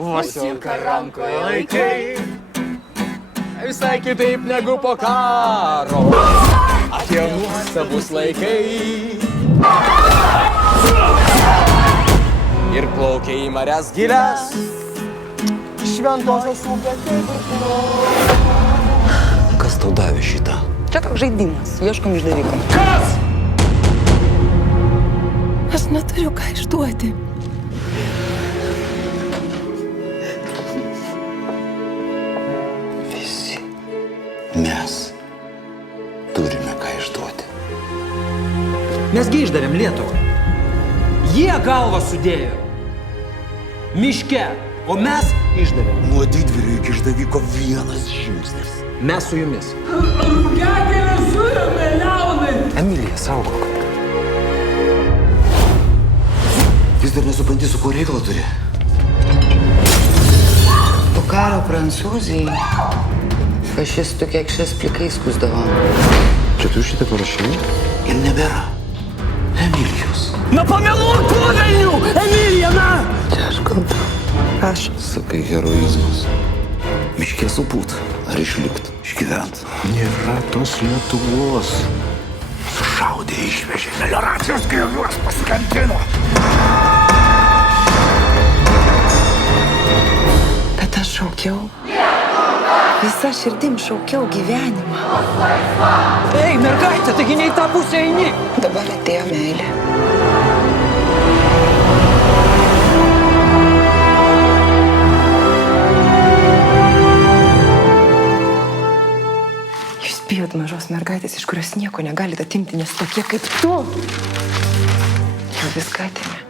Vasilka rankoje laikai, visai kitaip negu po karo. Atėjo nuostabus laikai. Ir plaukia į marias gilias, šventosios upės kaip. Kas tau davė šitą? Čia toks žaidimas, ieškom išdavikų. Kas? Aš neturiu ką išduoti. Visi mes turime ką išduoti. Mesgi išdavėm Lietuvą. Jie galvą sudėjo. Miške, o mes išdavėm. Nuo didvyrio iki išdaviko vienas žingsnis. Mes su jumis. Emilija, saugok. Vis dar nesupranti, su kuo reikalą turi. Po karo prancūzijai fašistų kekšės plikai skusdavo. Čia tu šitą parašai? Ir nebėra Emilijos. Na pameluok tuo velniu, Emilija, na! Čia aš kalbu. Aš. Sakai, heroizmas. Miškė supūt. Ar išlikt? Išgyvent. Nėra tos Lietuvos. Sušaudė, išvežė melioracijos grioviuos, paskandino. Bet aš šaukiau. Visa širdim šaukiau gyvenimą. Ei, mergaitė, taigi ne į tą pusę eini. Dabar atėjo meilė. Jūs bijot mažos mergaitės, iš kurios nieko negalite atimti, nes tokie kaip tu jau viską atėmė.